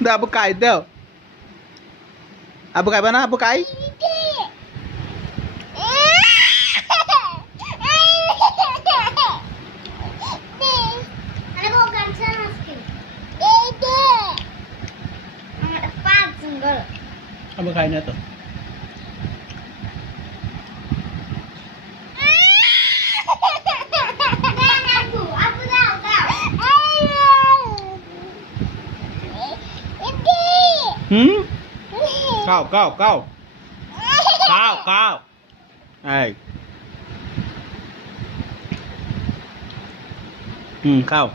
দাও আবু খাই দাও আবু খাইবা না আবু খাই আবু খাই না তো হুম খাও খাও খাও খাও খাও এই হুম খাও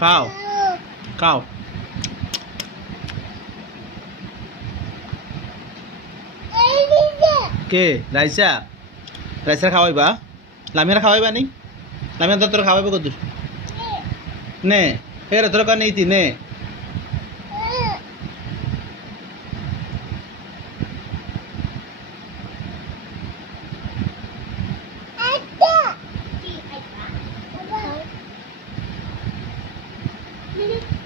খাও খাও কে রাইসা রাইসা খাওয়াইবা লামিয়ার খাওয়াইবা নি লামিয়ার তোর খাওয়াইবা কত নে Hera troca neiti ne. Ada. Ada.